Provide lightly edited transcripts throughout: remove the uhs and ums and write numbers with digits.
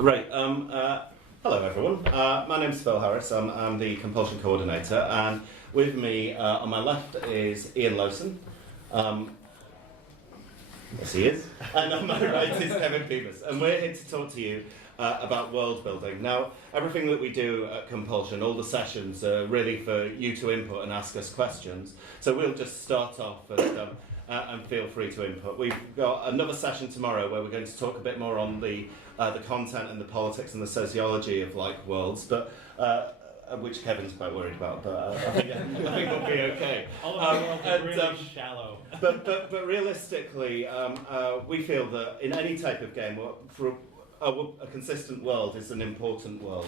Right. Hello, everyone. My name's Phil Harris. I'm the Compulsion Coordinator, and with me on my left is Ian Lowson. Yes, he is. And on my right is Kevin Beavis. And we're here to talk to you about world building. Now, everything that we do at Compulsion, all the sessions are really for you to input and ask us questions. So we'll just start off and feel free to input. We've got another session tomorrow where we're going to talk a bit more on the content and the politics and the sociology of like worlds, but which Kevin's quite worried about. But I think we'll be okay. All of our worlds are really shallow. But realistically, we feel that in any type of game, for a consistent world is an important world,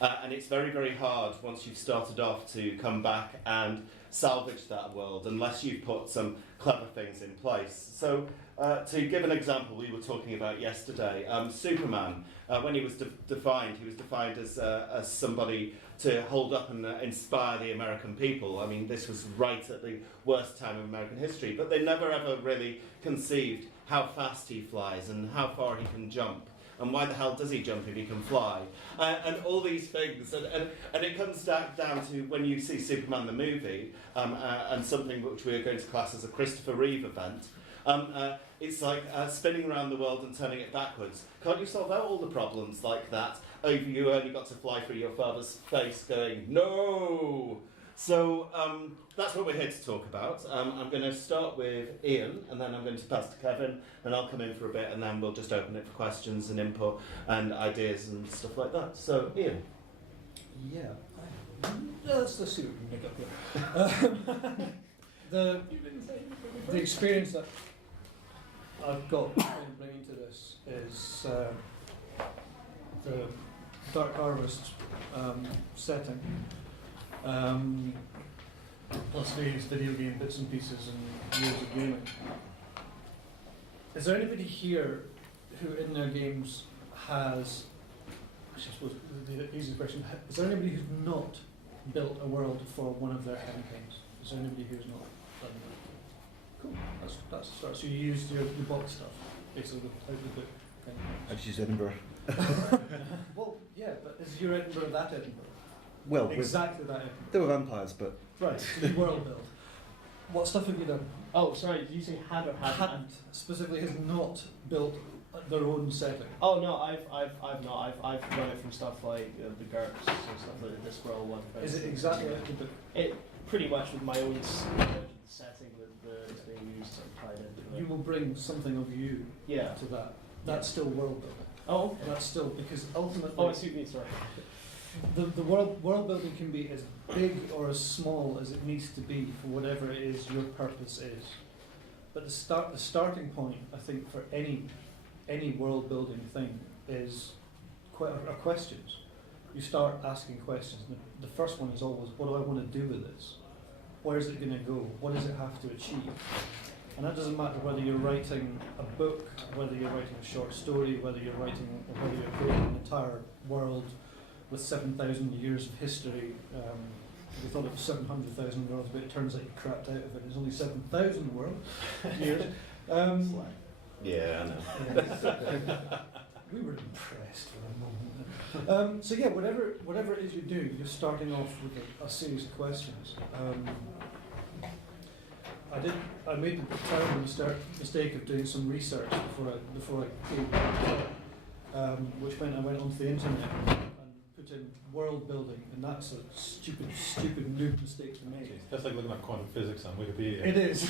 and it's very, very hard once you've started off to come back and salvage that world unless you've put some clever things in place. So to give an example, we were talking about yesterday, Superman, when he was defined as somebody to hold up and inspire the American people. I mean, this was right at the worst time of American history, but they never ever really conceived how fast he flies and how far he can jump. And why the hell does he jump if he can fly? And all these things. And it comes down to when you see Superman the movie, and something which we are going to class as a Christopher Reeve event, it's like spinning around the world and turning it backwards. Can't you solve out all the problems like that? Oh, you only got to fly through your father's face going, no! So that's what we're here to talk about. I'm going to start with Ian, and then I'm going to pass to Kevin, and I'll come in for a bit, and then we'll just open it for questions and input and ideas and stuff like that. So, Ian. Yeah. Let's see what we can make up here. The experience that I've got in bringing to this is the Dark Harvest setting. Plus various video game bits and pieces and years of gaming. Is there anybody here who in their games has, I suppose the easy question, is there anybody who's not built a world for one of their campaigns? Is there anybody who's not done that? Cool, that's the start. So you used your box stuff, basically out of the book. I've used Edinburgh. Well, yeah, but is your Edinburgh that Edinburgh? Well, exactly that. There were vampires, but Right, so you world build. What stuff have you done? Oh, sorry, did you say had or hadn't? Specifically has not built their own setting. Oh no, I've not. I've run it from stuff like the GURPS and stuff like the Discworld one. Is it exactly like the book? It pretty much with my own setting that is being used and tied into it. You will bring something of you to that. That's still world building. Oh, okay. That's still, because ultimately... Oh, I see what you mean, sorry. The world building can be as big or as small as it needs to be for whatever it is your purpose is. But the starting point, I think, for any world building thing is are questions. You start asking questions. The first one is always, what do I want to do with this? Where is it going to go? What does it have to achieve? And that doesn't matter whether you're writing a book, whether you're writing a short story, whether you're creating an entire world with 7,000 years of history. We thought it was 700,000 worlds, but it turns out you crapped out of it. It's only 7,000 years. Yeah, I know. We were impressed for a moment. So yeah, whatever it is you do, you're starting off with a series of questions. I made the terrible mistake of doing some research before I came, which meant I went onto the internet and put in world building, and that's a stupid noob mistake to make. That's like looking at quantum physics on Wikipedia. It is.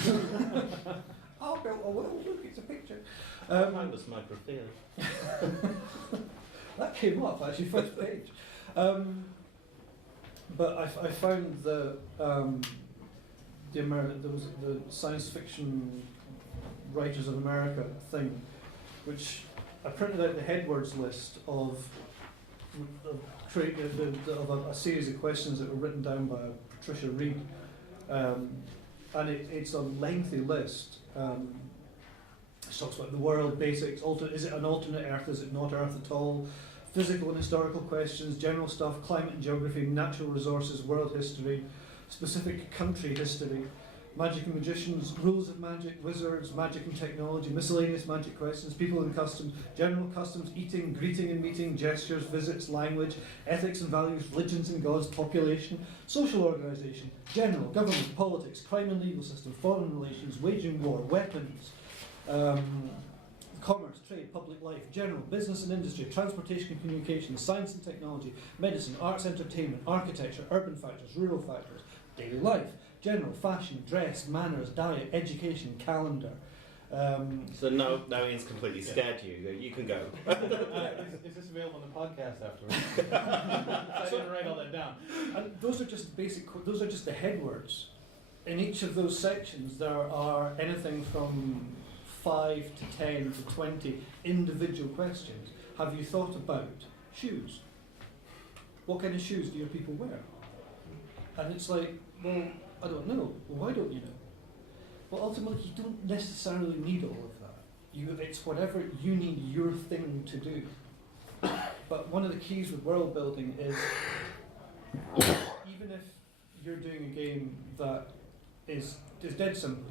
I'll build a world. Look, it's a picture. Mine was microfield. That came up actually, first page. But I found there was the science fiction writers of America thing, which I printed out the headwords list of a series of questions that were written down by Patricia Reed, and it's a lengthy list. It talks about the world, basics, is it an alternate Earth, is it not Earth at all, physical and historical questions, general stuff, climate and geography, natural resources, world history, specific country history, magic and magicians, rules of magic, wizards, magic and technology, miscellaneous magic questions, people and customs, general customs, eating, greeting and meeting, gestures, visits, language, ethics and values, religions and gods, population, social organisation, general, government, politics, crime and legal system, foreign relations, waging war, weapons, commerce, trade, public life, general, business and industry, transportation and communications, science and technology, medicine, arts, entertainment, architecture, urban factors, rural factors, daily life, general, fashion, dress, manners, diet, education, calendar. So now Ian's completely scared you. You can go. Is this available on the podcast afterwards? I didn't write all that down. And those are just those are just the headwords. In each of those sections, there are anything from 5 to 10 to 20 individual questions. Have you thought about shoes? What kind of shoes do your people wear? And it's like, well, I don't know. Well, why don't you know? Well, ultimately, you don't necessarily need all of that. It's whatever you need your thing to do. But one of the keys with world building is, even if you're doing a game that is dead simple,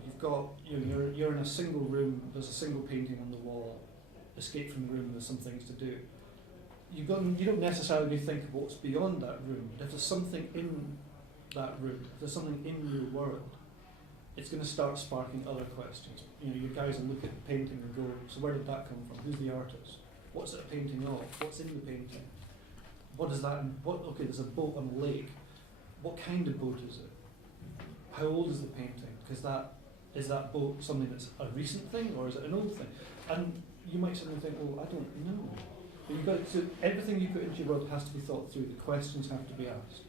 you're in a single room, there's a single painting on the wall, escape from the room, there's some things to do. You don't necessarily think of what's beyond that room, but if there's something in that room, if there's something in your world, it's going to start sparking other questions. You guys will look at the painting and go, so where did that come from? Who's the artist? What's it a painting of? What's in the painting? What is that? Okay, there's a boat on a lake. What kind of boat is it? How old is the painting? Because is that boat something that's a recent thing or is it an old thing? And you might suddenly think, well, I don't know. But you've got to, everything you put into your world has to be thought through. The questions have to be asked.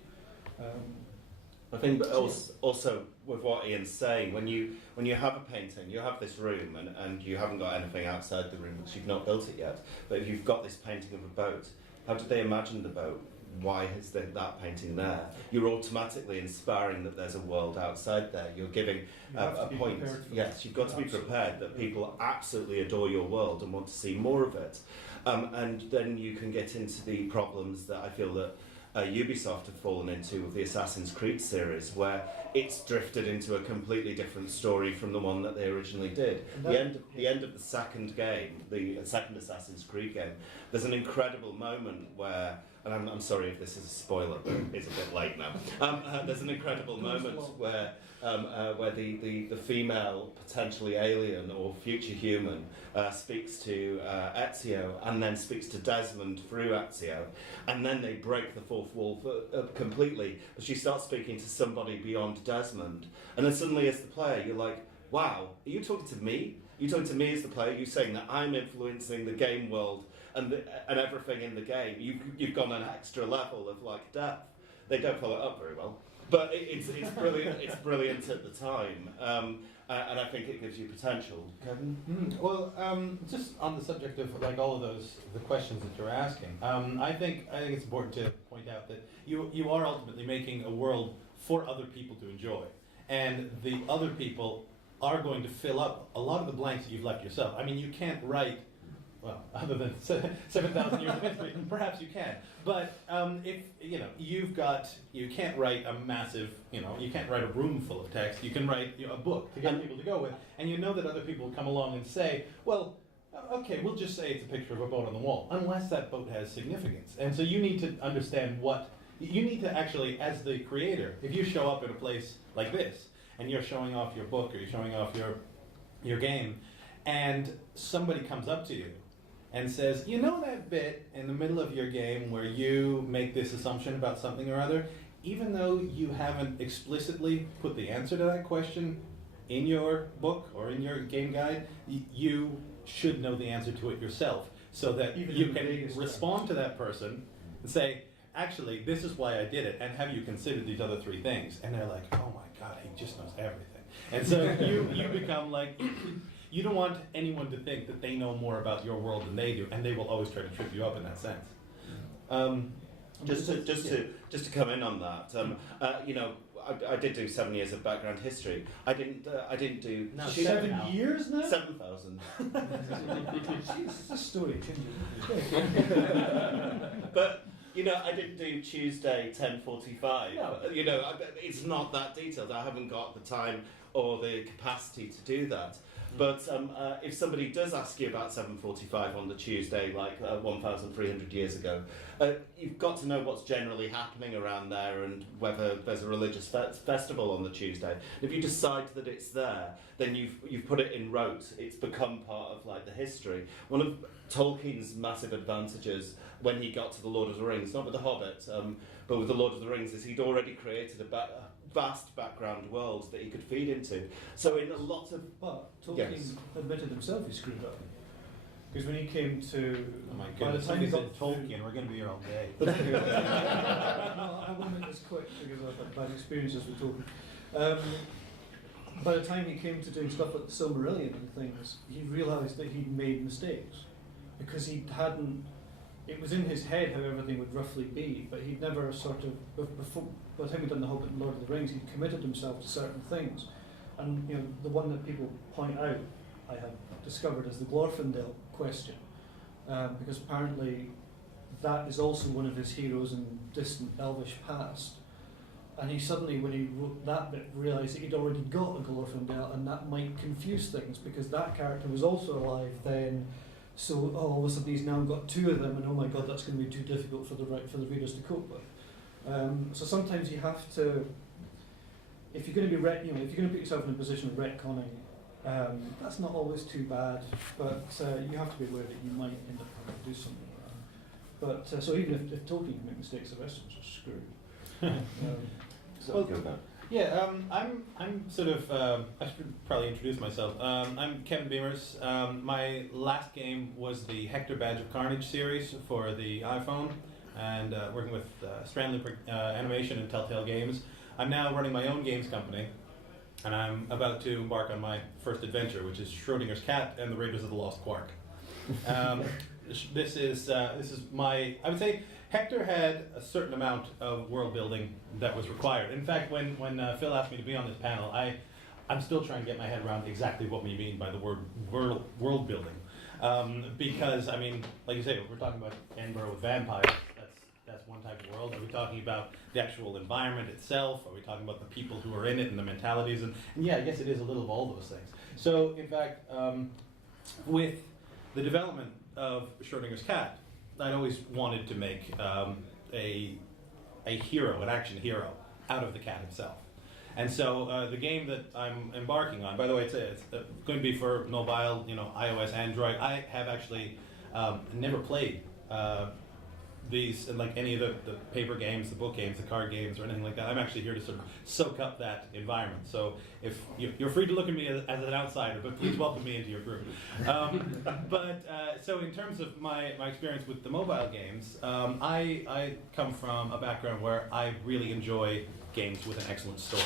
I think, but also with what Ian's saying, when you have a painting, you have this room, and you haven't got anything outside the room because you've not built it yet. But if you've got this painting of a boat, how did they imagine the boat? Why is that painting there? You're automatically inspiring that there's a world outside there. You're giving a point. Yes, you've got to be prepared that people absolutely adore your world and want to see more of it. And then you can get into the problems that I feel that Ubisoft have fallen into with the Assassin's Creed series, where it's drifted into a completely different story from the one that they originally did. The end of the second game, the second Assassin's Creed game, there's an incredible moment where, and I'm sorry if this is a spoiler, but it's a bit late now. There's an incredible moment where the female, potentially alien or future human, speaks to Ezio and then speaks to Desmond through Ezio, and then they break the fourth wall completely. But she starts speaking to somebody beyond Desmond, and then suddenly as the player you're like, wow, are you talking to me? Are you talking to me as the player? You're saying that I'm influencing the game world and everything in the game. You've gone an extra level of like depth. They don't follow it up very well, but it's brilliant. It's brilliant at the time, and I think it gives you potential. Kevin? Well, just on the subject of like all of the questions that you're asking, I think it's important to point out that you are ultimately making a world for other people to enjoy, and the other people are going to fill up a lot of the blanks that you've left yourself. I mean, you can't write. Well, other than 7,000 years of history, perhaps you can. But if you can't write a massive, you can't write a room full of text. You can write a book to get people to go with, and you know that other people will come along and say, well, okay, we'll just say it's a picture of a boat on the wall, unless that boat has significance. And so you need to understand you need to actually, as the creator, if you show up at a place like this and you're showing off your book or you're showing off your game, and somebody comes up to you and says, you know that bit in the middle of your game where you make this assumption about something or other, even though you haven't explicitly put the answer to that question in your book or in your game guide, you should know the answer to it yourself, so that you can respond to that person and say, actually, this is why I did it, and have you considered these other three things? And they're like, oh my God, he just knows everything. And so you become like, you don't want anyone to think that they know more about your world than they do, and they will always try to trip you up in that sense. Just to come in on that, I did do 7 years of background history. I didn't do 7 years now. 7,000. Jeez, this story changes. But I didn't do Tuesday 10:45. No. It's not that detailed. I haven't got the time or the capacity to do that. But if somebody does ask you about 745 on the Tuesday, like 1,300 years ago, you've got to know what's generally happening around there and whether there's a religious festival on the Tuesday. If you decide that it's there, then you've put it in rote. It's become part of like the history. One of Tolkien's massive advantages when he got to the Lord of the Rings, not with the Hobbit, but with the Lord of the Rings, is he'd already created a vast background world that he could feed into. So in a lot of... But Tolkien admitted himself he screwed up. Because when he came to... Oh my by the goodness, time he somebody got said Tolkien, we're going to be here all day. No, I will make this quick because I've had bad experiences with Tolkien. By the time he came to doing stuff like the Silmarillion and things, he realised that he'd made mistakes. Because he hadn't... It was in his head how everything would roughly be, but he'd never sort of... Before, by the time he'd done The Hobbit and Lord of the Rings, he'd committed himself to certain things. And you know, the one that people point out, I have discovered, is the Glorfindel question. Because apparently that is also one of his heroes in distant elvish past. And he suddenly, when he wrote that bit, realised that he'd already got a Glorfindel, and that might confuse things, because that character was also alive then. So all of a sudden he's now got two of them, and oh my god, that's going to be too difficult for the readers to cope with. So sometimes you have to, if you're going to be if you're going to put yourself in a position of retconning, that's not always too bad, but you have to be aware that you might end up having to do something like that. But so even if Tolkien can make mistakes, the rest of us are screwed. Well, yeah, I'm sort of, I should probably introduce myself. I'm Kevin Beamers. My last game was the Hector Badge of Carnage series for the iPhone, and working with Strandloop Animation and Telltale Games. I'm now running my own games company, and I'm about to embark on my first adventure, which is Schrodinger's Cat and the Raiders of the Lost Quark. This is my, I would say, Hector had a certain amount of world building that was required. In fact, when Phil asked me to be on this panel, I'm still trying to get my head around exactly what we mean by the word world building. Because, I mean, like you say, we're talking about Edinburgh with vampires. That's one type of world. Are we talking about the actual environment itself? Are we talking about the people who are in it and the mentalities? And yeah, I guess it is a little of all those things. So, in fact, with the development of Schrodinger's Cat, I'd always wanted to make a hero, an action hero, out of the cat himself. And so the game that I'm embarking on, by the way, it's going to be for mobile, iOS, Android. I have actually never played these, like any of the paper games, the book games, the card games, or anything like that. I'm actually here to sort of soak up that environment. So if you're free to look at me as an outsider, but please welcome me into your group. So in terms of my experience with the mobile games, I come from a background where I really enjoy games with an excellent story.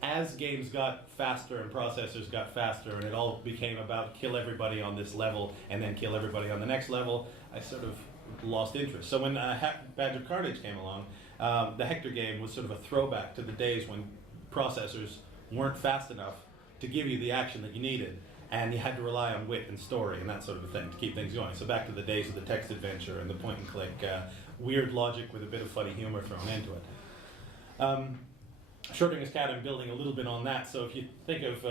As games got faster and processors got faster and it all became about kill everybody on this level and then kill everybody on the next level, I sort of lost interest. So when Badge of Carnage came along, the Hector game was sort of a throwback to the days when processors weren't fast enough to give you the action that you needed, and you had to rely on wit and story and that sort of a thing to keep things going. So back to the days of the text adventure and the point and click, weird logic with a bit of funny humor thrown into it. Schrodinger's Cat, I'm building a little bit on that. So if you think of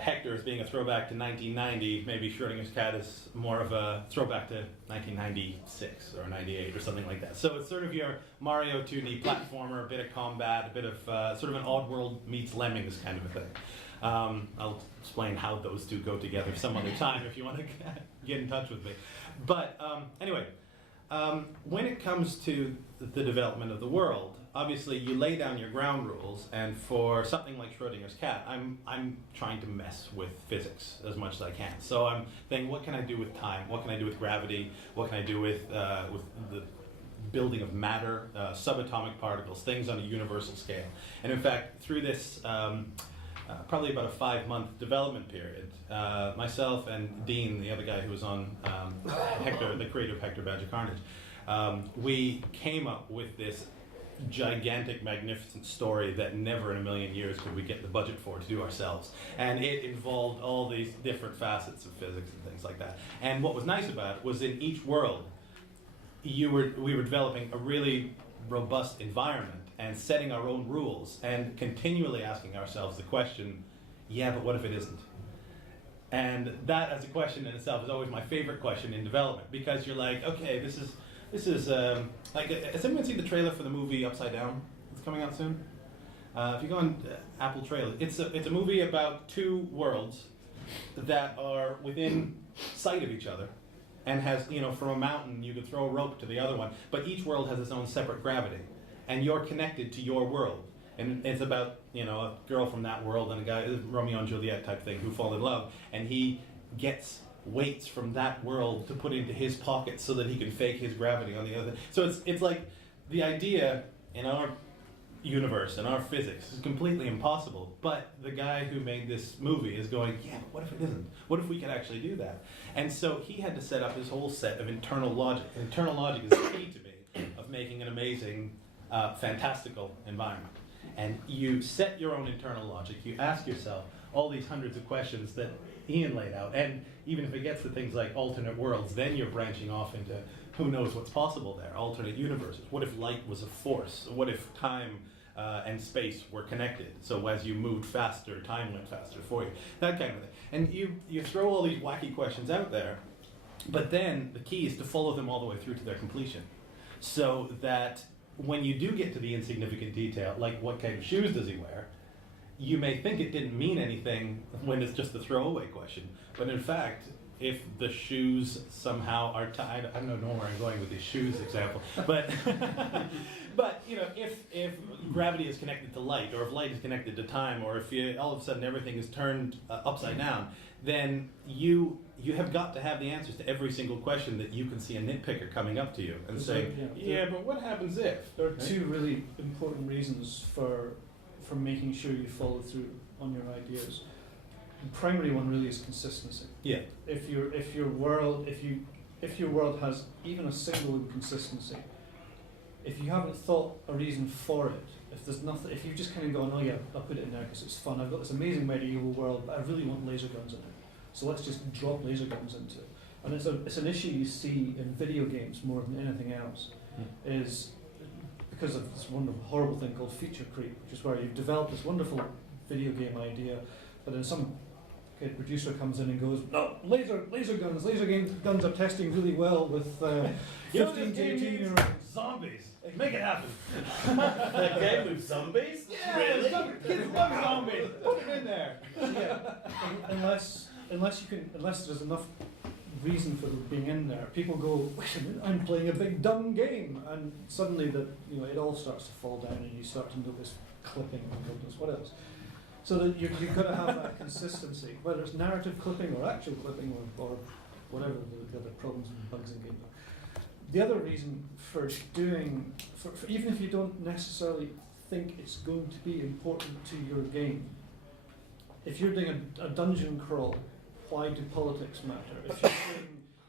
Hector as being a throwback to 1990, maybe Schrodinger's Cat is more of a throwback to 1996 or 98 or something like that. So it's sort of your Mario 2D platformer, a bit of combat, a bit of sort of an Oddworld meets Lemmings kind of a thing. I'll explain how those two go together some other time if you want to get in touch with me. But anyway, when it comes to the development of the world, obviously you lay down your ground rules, and for something like Schrodinger's Cat, I'm trying to mess with physics as much as I can. So I'm thinking, what can I do with time? What can I do with gravity? What can I do with the building of matter, subatomic particles, things on a universal scale? And in fact, through this probably about a 5-month development period, myself and Dean, the other guy who was on Hector, the creator of Hector Badge of Carnage, we came up with this gigantic, magnificent story that never in a million years could we get the budget for to do ourselves. And it involved all these different facets of physics and things like that. And what was nice about it was in each world, we were developing a really robust environment and setting our own rules and continually asking ourselves the question, yeah, but what if it isn't? And that as a question in itself is always my favorite question in development, because you're like, okay, this is like, has anyone seen the trailer for the movie Upside Down? It's coming out soon. If you go on Apple Trailer, it's a movie about two worlds that are within sight of each other, and has, from a mountain you could throw a rope to the other one, but each world has its own separate gravity, and you're connected to your world. And it's about, a girl from that world and a guy, Romeo and Juliet type thing, who fall in love, and he gets weights from that world to put into his pocket so that he can fake his gravity on the other. So it's like the idea in our universe and our physics is completely impossible, but the guy who made this movie is going, yeah, but what if it isn't? What if we could actually do that? And so he had to set up his whole set of internal logic. Internal logic is the key to me of making an amazing, fantastical environment. And you set your own internal logic. You ask yourself all these hundreds of questions that Ian laid out. And even if it gets to things like alternate worlds, then you're branching off into who knows what's possible there, alternate universes. What if light was a force? What if time and space were connected? So as you moved faster, time went faster for you. That kind of thing. And you throw all these wacky questions out there, but then the key is to follow them all the way through to their completion. So that when you do get to the insignificant detail, like what kind of shoes does he wear, you may think it didn't mean anything when it's just a throwaway question. But in fact, if the shoes somehow are tied, I don't know where I'm going with these shoes example, but but if gravity is connected to light, or if light is connected to time, or if all of a sudden everything is turned upside down, then you have got to have the answers to every single question that you can see a nitpicker coming up to you and saying, but what happens if? There are two really important reasons for making sure you follow through on your ideas. The primary one really is consistency. Yeah. If your world has even a single inconsistency, if you haven't thought a reason for it, if there's nothing, if you've just kind of gone, oh yeah, I'll put it in there because it's fun. I've got this amazing medieval world, but I really want laser guns in it. So let's just drop laser guns into it. And it's an issue you see in video games more than anything else, is because of this wonderful, horrible thing called feature creep, which is where you've developed this wonderful video game idea, but then some producer comes in and goes, no, laser guns are testing really well with 15 to 18-year-olds. Zombies. Make it happen. A game with zombies? Yeah, Really? Kids love zombies. Put it in there. Unless there's enough reason for it being in there, people go, wait a minute, I'm playing a big dumb game, and suddenly it all starts to fall down, and you start to notice clipping and goodness what else. So that you've got to have that consistency, whether it's narrative clipping or actual clipping or whatever the other problems and bugs in games are. The other reason for doing, for even if you don't necessarily think it's going to be important to your game, if you're doing a dungeon crawl, why do politics matter?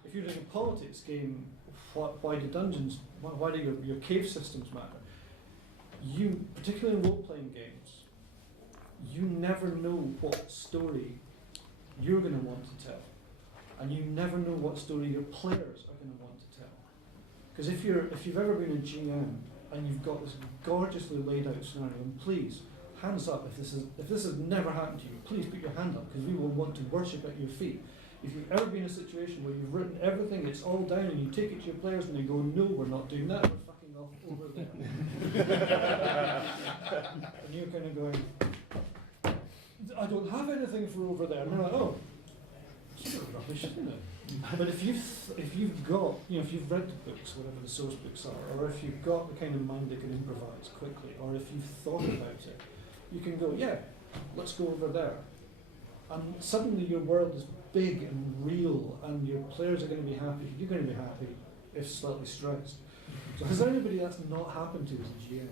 If you're doing a politics game, why do dungeons, why do your cave systems matter? You, particularly in role-playing games, you never know what story you're going to want to tell, and you never know what story your players are going to want to tell. Because if you've ever been a GM and you've got this gorgeously laid out scenario, and please, hands up if this has never happened to you, please put your hand up, because we will want to worship at your feet. If you've ever been in a situation where you've written everything, it's all down, and you take it to your players and they go, no, we're not doing that, we're fucking off over there. And you're kind of going, I don't have anything for over there. And they're like, oh, it's sort of rubbish, isn't it? But if you've got, if you've read the books, whatever the source books are, or if you've got the kind of mind that can improvise quickly, or if you've thought about it, you can go, yeah, let's go over there. And suddenly your world is big and real, and your players are going to be happy. You're going to be happy, if slightly stressed. So has there anybody that's not happened to as a GM?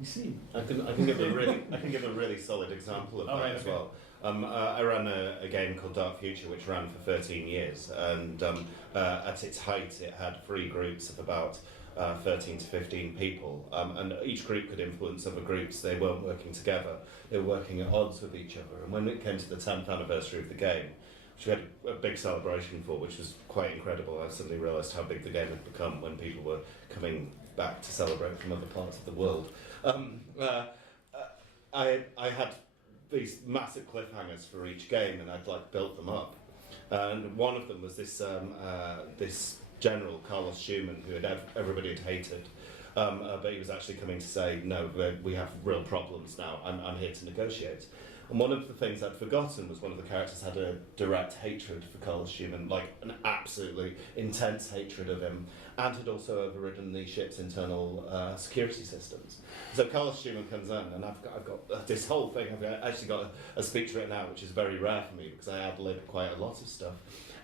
You see? I can give a really solid example of that as well. I ran a game called Dark Future, which ran for 13 years, and at its height, it had 3 groups of about 13 to 15 people, and each group could influence other groups. They weren't working together; they were working at odds with each other. And when it came to the 10th anniversary of the game, which we had a big celebration for, which was quite incredible. I suddenly realised how big the game had become when people were coming back to celebrate from other parts of the world. I had these massive cliffhangers for each game, and I'd like built them up. And one of them was this this general, Carlos Schumann, who everybody had hated. But he was actually coming to say, no, we have real problems now. I'm here to negotiate. And one of the things I'd forgotten was one of the characters had a direct hatred for Carlos Schumann, like an absolutely intense hatred of him, and had also overridden the ship's internal security systems. So Carlos Schumann comes in, and I've got this whole thing. I've actually got a speech written out, which is very rare for me because I ad-lib quite a lot of stuff.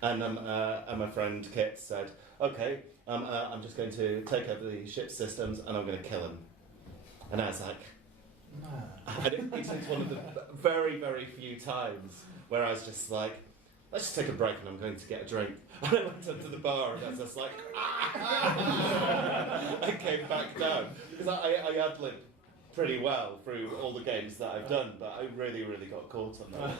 And my friend Kit said, okay, I'm just going to take over the ship's systems and I'm going to kill him. And I was like, and it's one of the very, very few times where I was just like, let's just take a break and I'm going to get a drink. And I went up to the bar and I was just like, I came back down. Because I ad-lib pretty well through all the games that I've done, but I really, really got caught on that.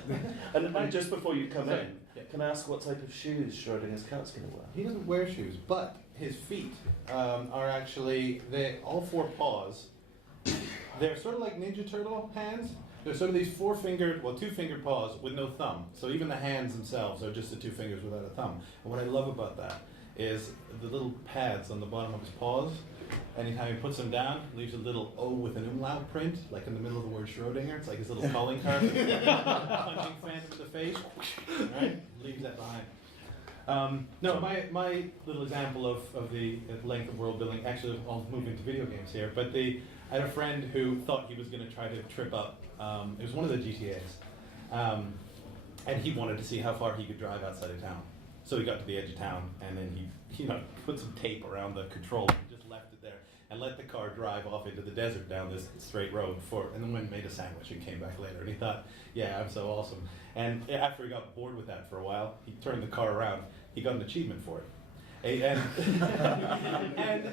And just before you come in, can I ask what type of shoes Schrodinger's cat's going to wear? He doesn't wear shoes, but his feet are actually, all four paws. They're sort of like Ninja Turtle hands. They're sort of these two-fingered paws with no thumb. So even the hands themselves are just the two fingers without a thumb. And what I love about that is the little pads on the bottom of his paws. Anytime he puts them down, leaves a little O with an umlaut print, like in the middle of the word Schrodinger. It's like his little calling card. Punching Phantom in the face, right? Leaves that behind. No, my little example of the length of world building, actually I'll move into video games here, but I had a friend who thought he was going to try to trip up, it was one of the GTAs, and he wanted to see how far he could drive outside of town. So he got to the edge of town, and then he put some tape around the controller and just left it there, and let the car drive off into the desert down this straight road, and then went and made a sandwich and came back later, and he thought, yeah, I'm so awesome. And after he got bored with that for a while, he turned the car around, he got an achievement for it. And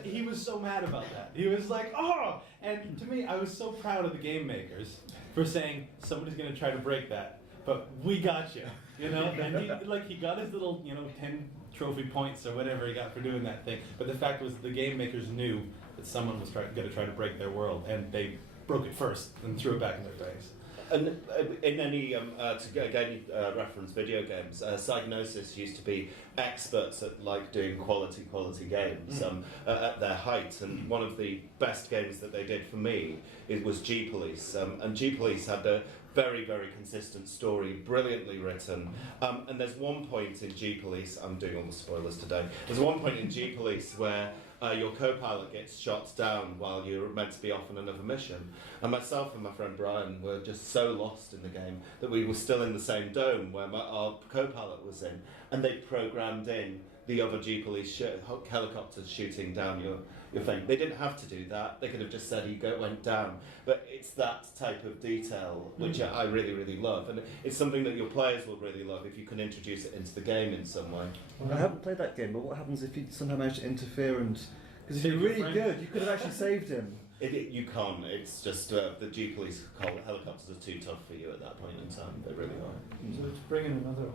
he was so mad about that. He was like, oh! And to me, I was so proud of the game makers for saying, somebody's going to try to break that, but we got you, you know? And he got his little, 10 trophy points or whatever he got for doing that thing. But the fact was, the game makers knew that someone was going to try to break their world, and they broke it first and threw it back in their face. And in any, to reference video games, Psygnosis used to be experts at doing quality games at their height. And one of the best games that they did for me was G-Police. And G-Police had a very, very consistent story, brilliantly written. And there's one point in G-Police, I'm doing all the spoilers today, there's one point in G-Police where your co-pilot gets shot down while you're meant to be off on another mission. And myself and my friend Brian were just so lost in the game that we were still in the same dome where our co-pilot was in, and they programmed in the other G-Police helicopters shooting down your thing. They didn't have to do that. They could have just said he went down. But it's that type of detail which I really, really love. And it's something that your players will really love if you can introduce it into the game in some way. I haven't played that game, but what happens if you somehow manage to interfere and... Because if you're really good, you could have actually saved him. You can't. It's just the G-Police helicopters are too tough for you at that point in time. They really are. So to bring in another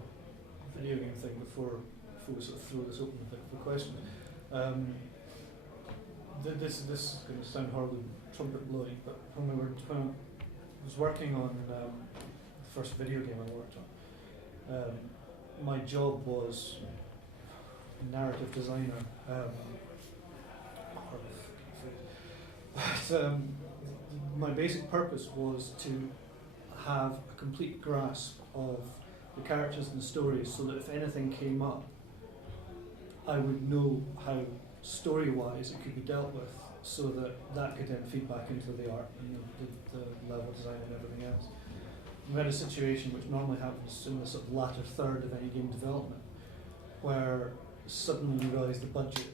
video game thing before we sort of throw this open for questions. This is going to sound horribly trumpet blowing, but when I was working on the first video game I worked on, my job was narrative designer. My basic purpose was to have a complete grasp of the characters and the stories, so that if anything came up, I would know how story-wise it could be dealt with, so that could then feed back into the art and the level design and everything else. We had a situation which normally happens in the sort of latter third of any game development, where suddenly you realise the budget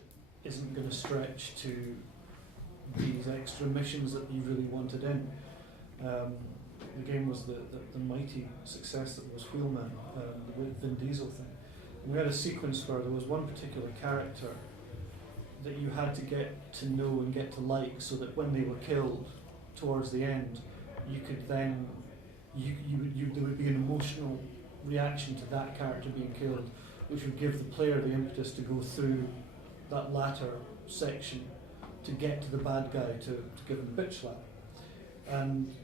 isn't going to stretch to these extra missions that you really wanted in. The game was the mighty success that was Wheelman, the Vin Diesel thing. And we had a sequence where there was one particular character that you had to get to know and get to like, so that when they were killed towards the end, you could then there would be an emotional reaction to that character being killed, which would give the player the impetus to go through that latter section to get to the bad guy to give him a bitch slap. And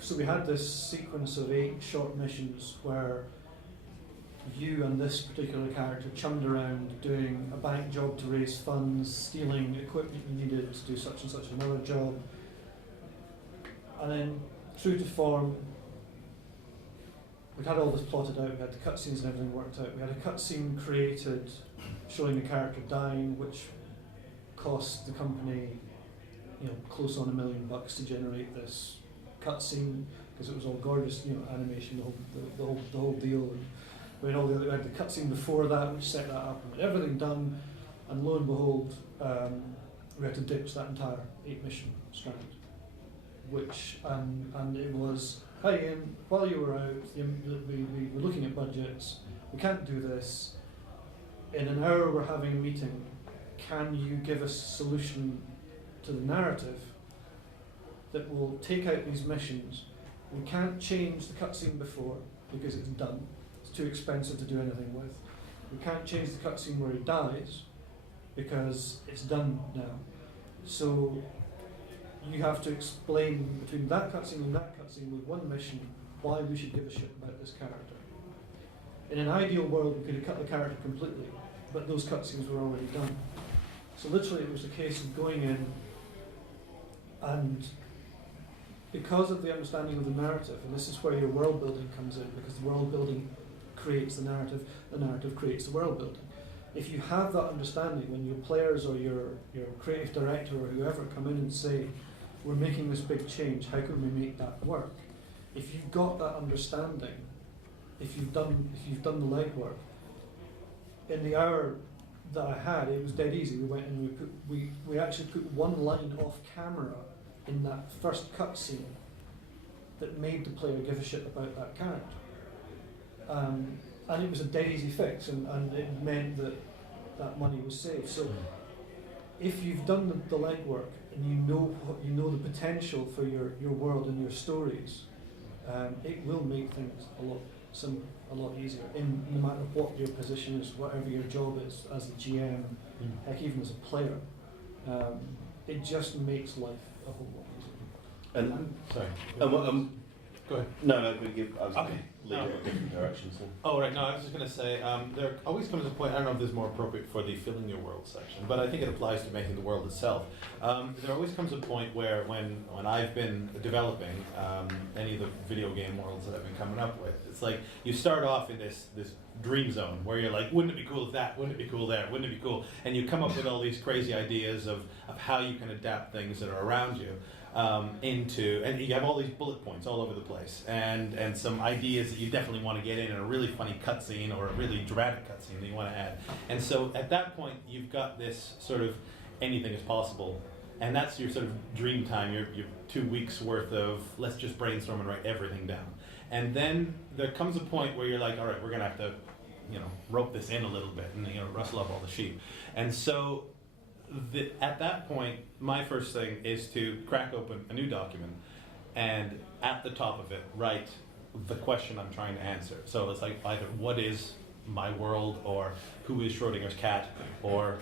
so we had this sequence of 8 short missions where you and this particular character chummed around doing a bank job to raise funds, stealing equipment you needed to do such and such another job. And then, true to form, we'd had all this plotted out, we had the cutscenes and everything worked out. We had a cutscene created showing the character dying, which cost the company, close on $1 million to generate this cutscene, because it was all gorgeous, animation, the whole deal. And we had the cutscene before that, which set that up, and we had everything done, and lo and behold, we had to ditch that entire 8-mission strand. And it was, hi Ian, while you were out, we were looking at budgets, we can't do this, in an hour we're having a meeting, can you give us a solution to the narrative that will take out these missions? We can't change the cutscene before, because it's done, it's too expensive to do anything with. We can't change the cutscene where he dies, because it's done now. So you have to explain between that cutscene and that cutscene with one mission why we should give a shit about this character. In an ideal world, we could have cut the character completely, but those cutscenes were already done. So literally it was a case of going in, and because of the understanding of the narrative, and this is where your world building comes in, because the world building creates the narrative creates the world building. If you have that understanding, when your players or your creative director or whoever come in and say, we're making this big change, how can we make that work? If you've got that understanding, if you've done the legwork, in the hour that I had, it was dead easy. We went and we actually put one line off camera in that first cutscene that made the player give a shit about that character. And it was a dead easy fix, and it meant that money was saved. So if you've done the legwork and you know the potential for your world and your stories, it will make things a lot easier, no matter what your position is, whatever your job is as a GM, heck, even as a player. It just makes life a whole lot easier. And sorry. Go ahead. No, I was going to lead No. it in different directions. So. Oh, right. No, I was just going to say, there always comes a point, I don't know if this is more appropriate for the filling your world section, but I think it applies to making the world itself. There always comes a point where when I've been developing any of the video game worlds that I've been coming up with, it's like you start off in this dream zone where you're like, wouldn't it be cool if that, wouldn't it be cool there, wouldn't it be cool? And you come up with all these crazy ideas of how you can adapt things that are around you. And you have all these bullet points all over the place, and some ideas that you definitely want to get in a really funny cutscene or a really dramatic cutscene that you want to add. And so at that point, you've got this sort of anything is possible, and that's your sort of dream time, your 2 weeks worth of let's just brainstorm and write everything down. And then there comes a point where you're like, all right, we're gonna have to, rope this in a little bit and rustle up all the sheep. And so at that point, my first thing is to crack open a new document and at the top of it write the question I'm trying to answer. So it's like either what is my world, or who is Schrodinger's cat, or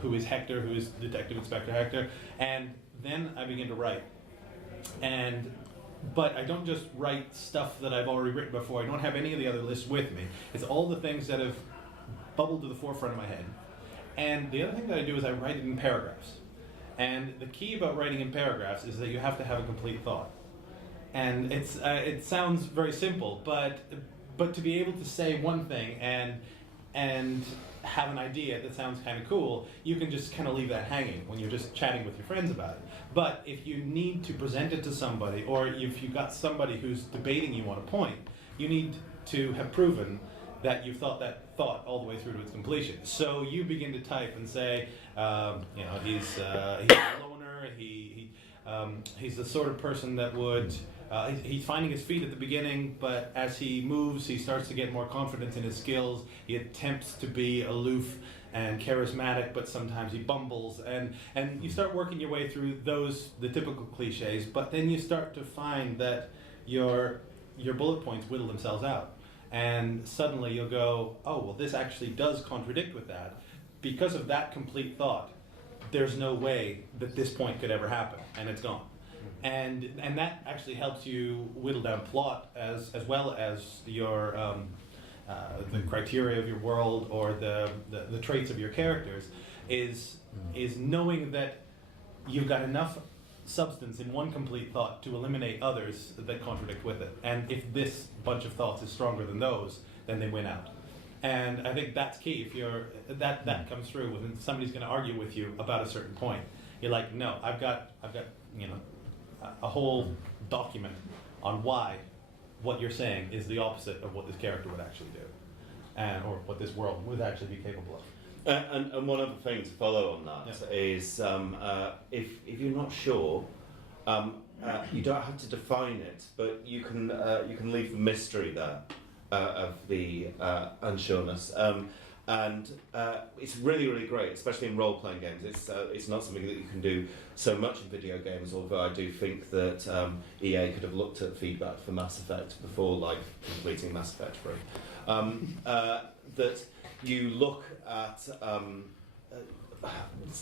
who is Hector, who is Detective Inspector Hector, and then I begin to write. But I don't just write stuff that I've already written before. I don't have any of the other lists with me. It's all the things that have bubbled to the forefront of my head. And the other thing that I do is I write it in paragraphs. And the key about writing in paragraphs is that you have to have a complete thought. And it sounds very simple, but to be able to say one thing and have an idea that sounds kind of cool, you can just kind of leave that hanging when you're just chatting with your friends about it. But if you need to present it to somebody, or if you've got somebody who's debating you on a point, you need to have proven that you've thought that thought all the way through to its completion. So you begin to type and say, he's a loner. He's the sort of person that would. He's finding his feet at the beginning, but as he moves, he starts to get more confidence in his skills. He attempts to be aloof and charismatic, but sometimes he bumbles. And you start working your way through the typical cliches, but then you start to find that your bullet points whittle themselves out. and suddenly you'll go, oh, well, this actually does contradict with that. Because of that complete thought, there's no way that this point could ever happen, and it's gone. And that actually helps you whittle down plot as well as your the criteria of your world or the traits of your characters is knowing that you've got enough substance in one complete thought to eliminate others that contradict with it. And if this bunch of thoughts is stronger than those, then they win out. And I think that's key. If you're that comes through when somebody's going to argue with you about a certain point, you're like, no, I've got a whole document on why what you're saying is the opposite of what this character would actually do, and or what this world would actually be capable of. And one other thing to follow on that is if you're not sure, you don't have to define it, but you can leave the mystery there of the unsureness. And it's really, really great, especially in role-playing games. It's not something that you can do so much in video games, although I do think that EA could have looked at feedback for Mass Effect before completing Mass Effect 3. That you look at...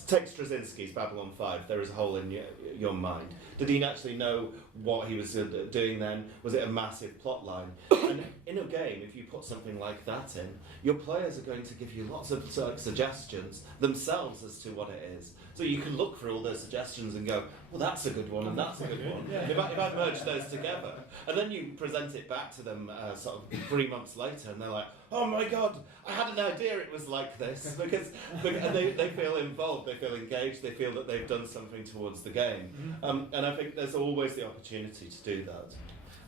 take Straczynski's Babylon 5, there is a hole in your mind. Did he actually know what he was doing then? Was it a massive plot line? And in a game, if you put something like that in, your players are going to give you lots of suggestions themselves as to what it is. So you can look for all those suggestions and go, well, that's a good one, and that's a good one. If I merge those together, and then you present it back to them sort of 3 months later, and they're like, oh my God, I had an idea it was like this, because they feel involved, they feel engaged, they feel that they've done something towards the game. And I think there's always the opportunity to do that.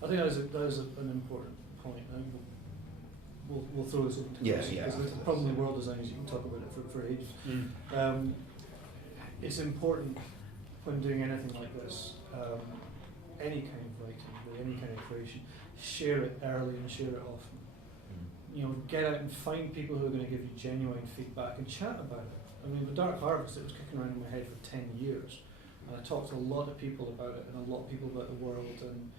I think that is an important point. And we'll throw this over to Yeah, Chris, yeah. because the problem with world design is you can talk about it for ages. It's important when doing anything like this, any kind of writing, any kind of creation, share it early and share it often. Get out and find people who are going to give you genuine feedback and chat about it. I mean, with Dark Harvest, it was kicking around in my head for 10 years. And I talked to a lot of people about it and a lot of people about the world. And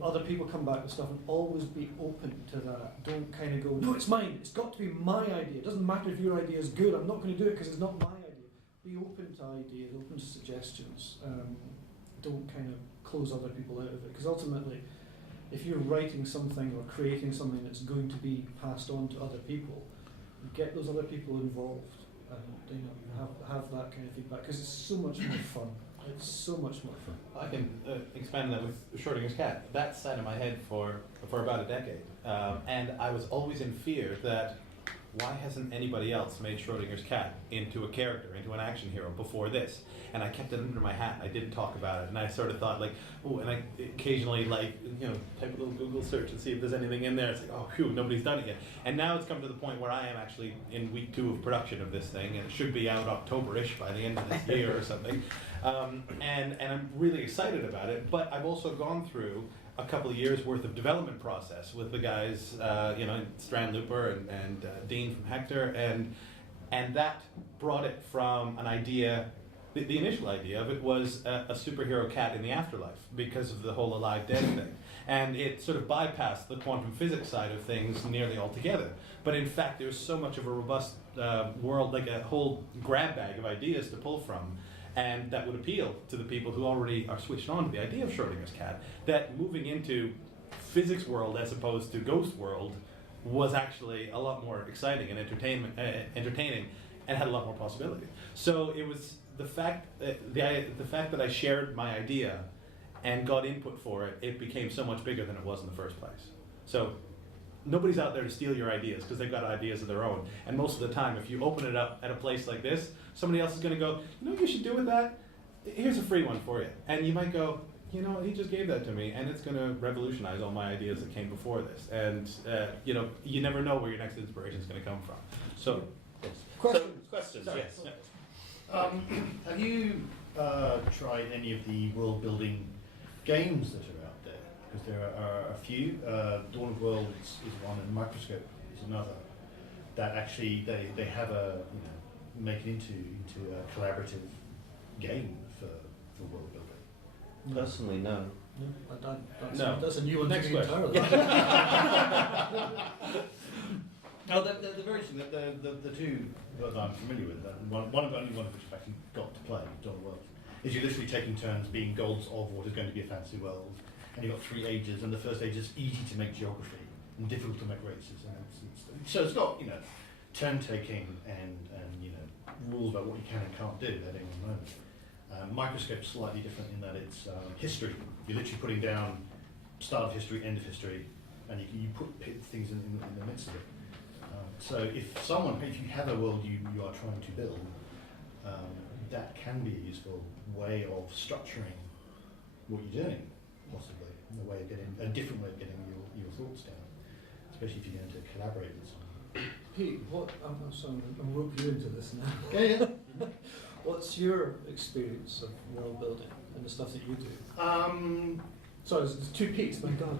other people come back with stuff, and always be open to that. Don't kind of go, no, it's mine. It's got to be my idea. It doesn't matter if your idea is good. I'm not going to do it because it's not my idea. Be open to ideas, open to suggestions. Don't kind of close other people out of it, because ultimately, if you're writing something or creating something that's going to be passed on to other people, get those other people involved, and have that kind of feedback, because it's so much more fun. It's so much more fun. I can expand that with Schrodinger's cat. That sat in my head for about a decade, and I was always in fear that why hasn't anybody else made Schrodinger's cat into a character, into an action hero before this? And I kept it under my hat. I didn't talk about it, and I sort of thought and I occasionally type a little Google search and see if there's anything in there. It's like, oh, phew, nobody's done it yet. And now it's come to the point where I am actually in week 2 of production of this thing, and it should be out October-ish by the end of this year or something. And I'm really excited about it. But I've also gone through a couple of years worth of development process with the guys, Strand Looper and Dean from Hector, and that brought it from an idea. The initial idea of it was a superhero cat in the afterlife because of the whole alive dead thing, and it sort of bypassed the quantum physics side of things nearly altogether. But in fact, there was so much of a robust world, like a whole grab bag of ideas to pull from, and that would appeal to the people who already are switched on to the idea of Schrodinger's cat, that moving into physics world as opposed to ghost world was actually a lot more exciting and entertaining, and had a lot more possibility. So it was the fact that I shared my idea and got input for it, it became so much bigger than it was in the first place. So nobody's out there to steal your ideas, because they've got ideas of their own. And most of the time, if you open it up at a place like this, somebody else is going to go, what you should do with that? Here's a free one for you. And you might go, he just gave that to me, and it's going to revolutionize all my ideas that came before this. And, you never know where your next inspiration is going to come from. So, Questions, yes. Have you tried any of the world-building games that are out there? Because there are a few. Dawn of Worlds is one, and Microscope is another. That actually they have make it into a collaborative game for world building. Personally, no. That's a new one. Next to me question. entirely. No, they're very interesting. The two that I'm familiar with, only one of which I've actually got to play, Dawn of Worlds, is you're literally taking turns being gods of what is going to be a fantasy world, and you've got 3 ages, and the first age is easy to make geography and difficult to make races, so it's got turn taking and rules about what you can and can't do at any one moment. Microscope's slightly different in that it's history. You're literally putting down start of history, end of history, and you put things in the midst of it. So if you have a world you are trying to build, that can be a useful way of structuring what you're doing, possibly, a different way of getting your thoughts down, especially if you're going to collaborate with someone. Pete, I'm sorry, I'm rope you into this now. Yeah. What's your experience of world building and the stuff that you do? Sorry, there's 2 Pete's, my God.